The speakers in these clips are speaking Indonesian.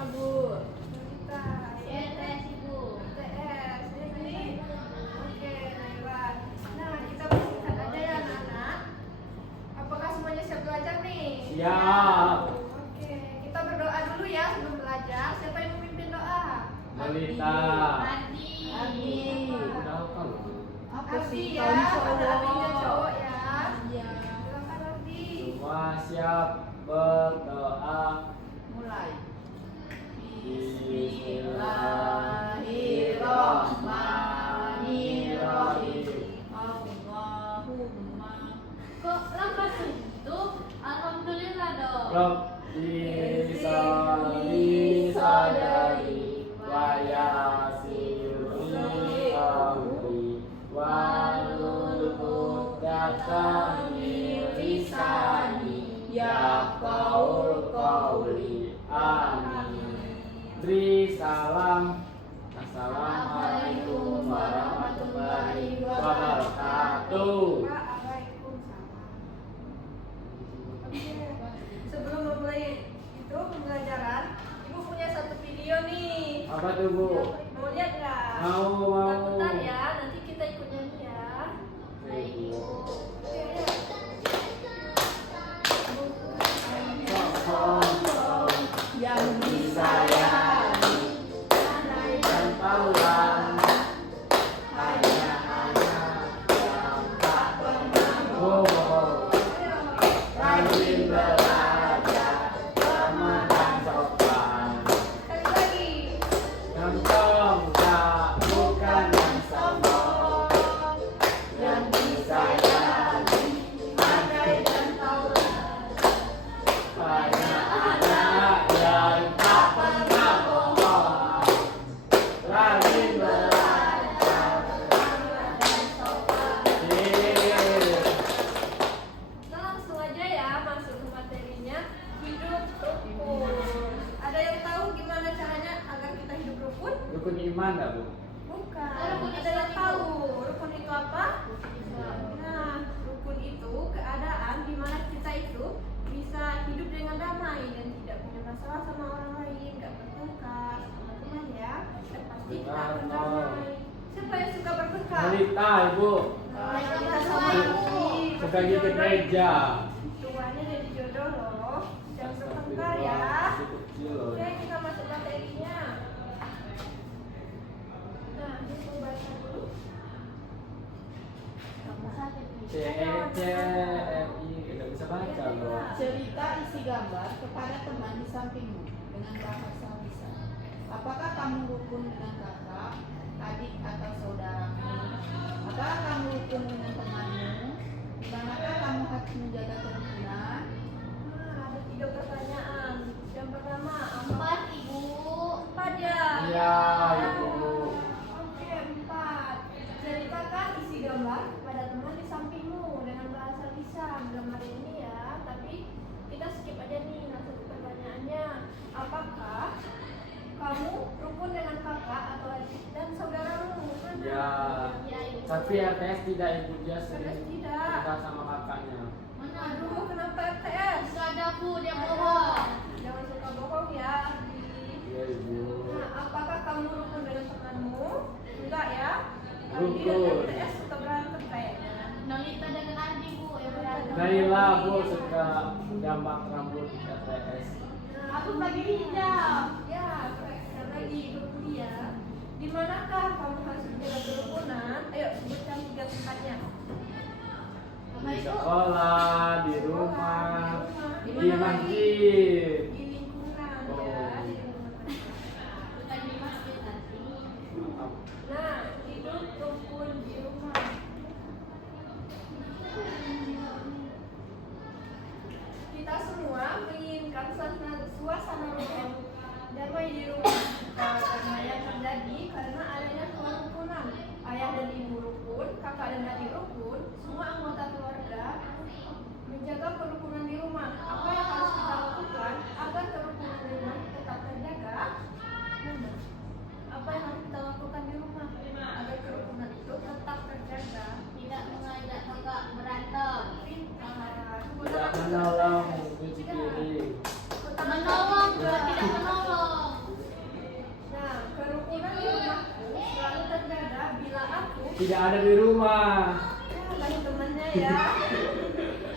siapa Bu? Kita TS Ibu. TS ini. Oke, Naila. Nah, kita bersihkan aja ya anak-anak. Apakah semuanya siap belajar nih? Siap. Oke, kita berdoa dulu ya sebelum belajar. Siapa yang memimpin doa? Malita. Adi. Udah apa lu? Apa Ardi sih? ya, karena Ardinya cowok ya. Iya. Silakan Ardi. Semua siap berdoa. Mulai. Bismillahirrahmanirrahim. Allahumma Kok lambat itu? Alhamdulillah dong. Rabbi sholli sadari wa yassirli amri wahlul 'uqdatam min lisani yafqahu qawli. Amin. Beri salam. Assalamualaikum warahmatullahi wabarakatuh. Waalaikumsalam. Oke. Sebelum memulai pembelajaran, Ibu punya satu video nih. Apa tuh, Bu? Mau lihat nggak? Mau. Bentar ya, nanti kita ikut nyanyi ya. Baik Ibu. Oke, ya. yang disayangi Dan Paulan hanya anak yang tak pernah bohong, rajin belajar, ramah dan sopan. Sekali lagi. Nyongkong tak bukan yang sombong, yang disayangi, pandai dan taulan. Banyak anak yang tak pernah bohong, rajin belajar, ramah dan sopan. Nah, langsung aja ya masuk ke materinya. Hidup rukun. Ada yang tahu gimana caranya agar kita hidup rukun? Rukun iman dah, Bu? Bukan. Rukun Ada yang Islam tahu rukun itu apa? Nah, rukun itu keadaan di mana kita itu bisa hidup dengan damai dan tidak punya masalah sama orang lain, nggak bertengkar sama teman ya, dan pasti kita akan damai. Siapa yang suka bertengkar? Malita, Ibu. Nah, kita Suka sama Suka di gereja. tuanya jadi jodoh loh, jangan bertengkar ya. Masih kecil loh. Oke, kita masuk materinya. Nah, ini baca dulu. CECFI tidak bisa baca loh. cerita isi gambar kepada teman di sampingmu dengan bahasa lisan. Apakah kamu rukun dengan kakak, adik atau saudaramu? Apakah kamu rukun dengan temanmu? Di manakah kamu harus menjaga kerukunan? Nah, ada 3 pertanyaan. Yang pertama, apa? 4 Ibu. 4 ya? Iya, Ibu. Oke, 4. Ceritakan isi gambar pada teman di sampingmu dengan bahasa lisan. Gambar ini ya, tapi kita skip aja nih. Langsung ke pertanyaannya. Apakah kamu rukun dengan kakak atau adik dan saudaramu? Mana? Ya. Ya Ibu. Tapi RTS tidak, Ibu, dia RTS sering tidak. cerita sama kakaknya. Mana Aduh, kenapa RTS? Suka ada Bu, dia bohong. Jangan suka bohong ya, Ardi. Iya, Ibu. Nah, apakah kamu rukun dengan temanmu? Enggak ya? Ardi Rukun. dan RTS suka berantem kayaknya. Nolita dengan Adi Bu yang berantem. Naila, Bu, suka jambak rambut RTS. Nah, Aku bagi hijau. ya, sekarang lagi berkuliah. Di manakah kamu harus menjaga kerukunan? Ayo sebutkan 3 tempatnya. Apa Di itu? sekolah, di rumah, Di di mana masjid. Di lingkungan ya, Oh. di lingkungan. Bukan di masjid nanti. Nah, hidup rukun di rumah. Kita semua menginginkan suasana rukun damai di rumah. Karena yang terjadi karena adanya kerukunan. Ayah dan ibu rukun, kakak dan adik rukun, semua anggota keluarga menjaga kerukunan di rumah. Apa yang harus kita lakukan agar kerukunan di rumah tetap terjaga? Apa yang harus kita lakukan di rumah agar kerukunan itu tetap terjaga? Tidak mengajak kakak berantem. Tidak menolong cuci piring. Menolong, bukan tidak menolong. tidak ada di rumah. Ya, lagi temannya ya.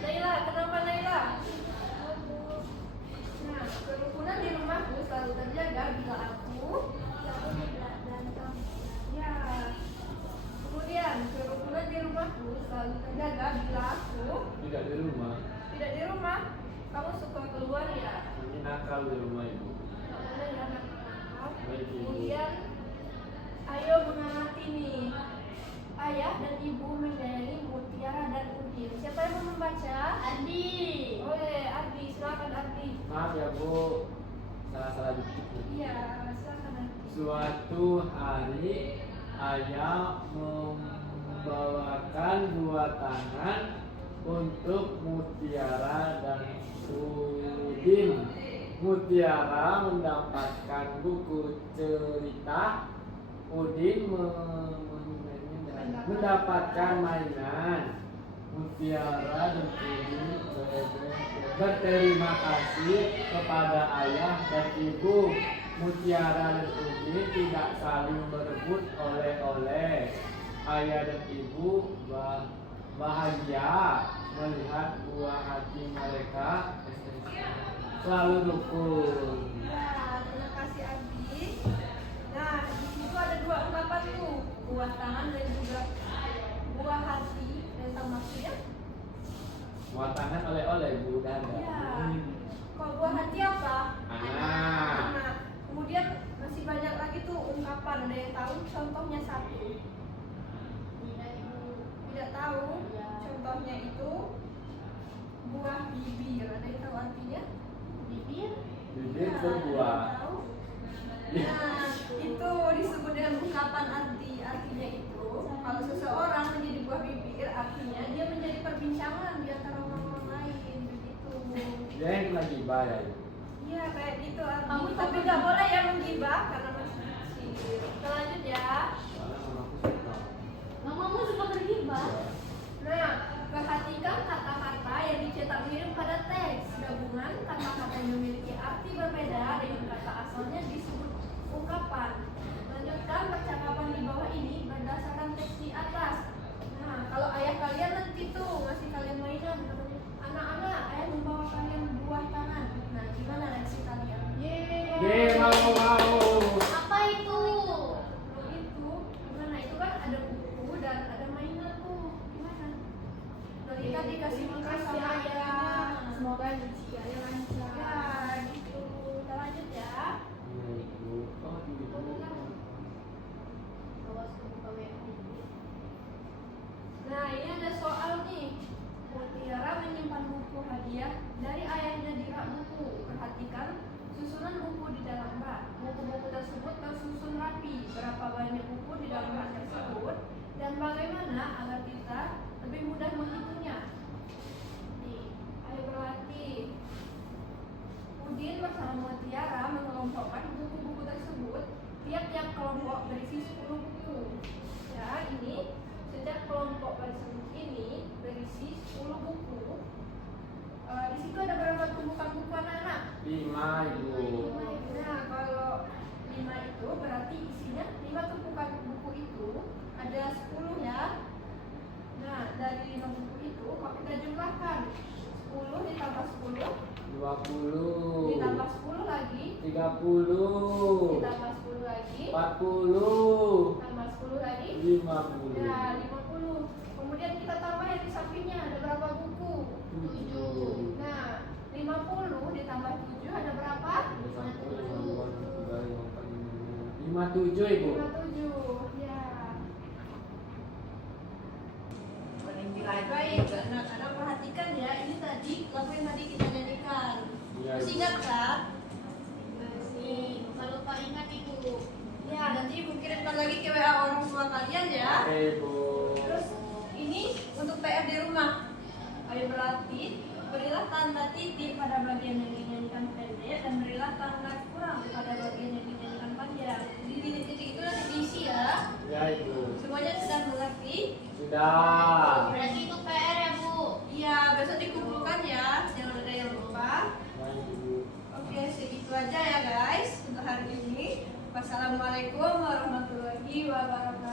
Naila, kenapa Naila? Nah, kerukunan di rumahku selalu terjaga bila aku ya. Kemudian kerukunan di rumahku selalu terjaga bila aku Tidak di rumah. tidak di rumah. Kamu suka keluar ya? Ini nakal di rumah ibu. Boleh ya, nakal. Baik, Ibu. Kemudian ayo mengamati nih. Ayah dan ibu menyayangi Mutiara dan Udin. Siapa yang mau membaca? Adi. Oleh Ardi, silakan Ardi. Maaf ya Bu, salah-salah dikit. Bu. Iya, silakan Ardi. Suatu hari ayah membawakan buah tangan untuk Mutiara dan Udin. Mutiara mendapatkan buku cerita, Udin mendapatkan mainan. Mutiara dan Udin berterima kasih kepada ayah dan ibu. Mutiara dan Udin tidak saling berebut oleh-oleh. Ayah dan ibu bahagia melihat buah hati mereka selalu rukun. Ya, terima kasih Ardi. Nah, di situ ada dua ungkapan tuh, buah tangan dan juga buah hati. Dan tahu maksudnya? Buah tangan oleh-oleh Bu dan Iya. Kalau buah hati apa? Anak. Anak. Kemudian masih banyak lagi tuh ungkapan. Ada yang tahu? Contohnya satu. Tidak tahu. Contohnya itu buah bibir. Ada yang tahu artinya? Bibir. Bibir Ya, berbuah. ada yang tahu? Nah, itu disebut dengan ungkapan arti. Artinya itu, kalau seseorang menjadi buah bibir, artinya dia menjadi perbincangan di antara orang-orang lain. Begitu. Dia yang lagi bayar. Iya, kayak gitu arti. Kamu Tapi tahu nggak boleh ya menggibah karena masih kecil. Kita lanjut ya. Soalnya mamaku suka. Mamamu suka bergibah. Nah, perhatikan kata-kata yang dicetak mirip pada teks. Gabungan kata-kata yang memiliki arti berbeda dengan kata asalnya disebut ungkapan. Lanjutkan percakapan di bawah ini berdasarkan teks di atas. Nah, kalau ayah kalian nanti tuh ngasih kalian mainan, katanya, anak-anak, ayah membawa kalian buah tangan. Nah, gimana reaksi kalian? Ye, mau. Apa itu? Itu gimana? Itu kan ada buku dan ada mainan tuh. Gimana? Kita dikasih makan sama ayah. Semoga rezeki lancar. Ya, gitu. Kita lanjut ya. Awas kebuka WA. Nah, ini ada soal nih. Mutiara menyimpan buku hadiah dari ayahnya di rak buku. Perhatikan susunan buku di dalam rak. Buku-buku tersebut tersusun rapi. Berapa banyak buku di dalam rak tersebut dan bagaimana agar kita lebih mudah menghitungnya? Nih, ayo berlatih. Udin bersama Mutiara mengelompokkan buku-buku tersebut. Tiap-tiap kelompok berisi 10 buku. Ya, ini setiap kelompok ini berisi 10 buku. Di situ ada berapa tumpukan buku anak-anak? 5 Ibu. Nah, kalau 5 itu berarti isinya 5 tumpukan buku itu ada 10 ya. Nah, dari 5 buku itu kalau kita jumlahkan 10 ditambah 10 20. ditambah 10 lagi 30. ditambah 10 lagi 40. tambah 10 lagi 50. nah 50. Kemudian kita tambah yang di sampingnya ada berapa buku? 7. Nah 50 ditambah 7 ada berapa? 57 Ibu. 57 ya. Baik, anak-anak perhatikan ya, ini tadi lagu yang tadi kita nyanyikan. Iya, Masih Ibu. ingat kan? Masih. Kalau Pak ingat Ibu. Ya, nanti ibu kirimkan lagi ke WA orang tua kalian ya. Oke Ibu. Terus ini untuk PR di rumah. Ayo berlatih, berilah tanda titik pada bagian yang dinyanyikan pendek dan berilah tanda kurang pada bagian yang dinyanyikan panjang. Di titik-titik itu nanti diisi ya. Ya Ibu. Semuanya sudah mengerti? Sudah. Berarti itu PR ya Bu. Iya, besok dikumpulkan ya. Jangan ada yang lupa. Baik Ibu. Oke, segitu aja ya guys untuk hari ini. Wassalamualaikum warahmatullahi wabarakatuh.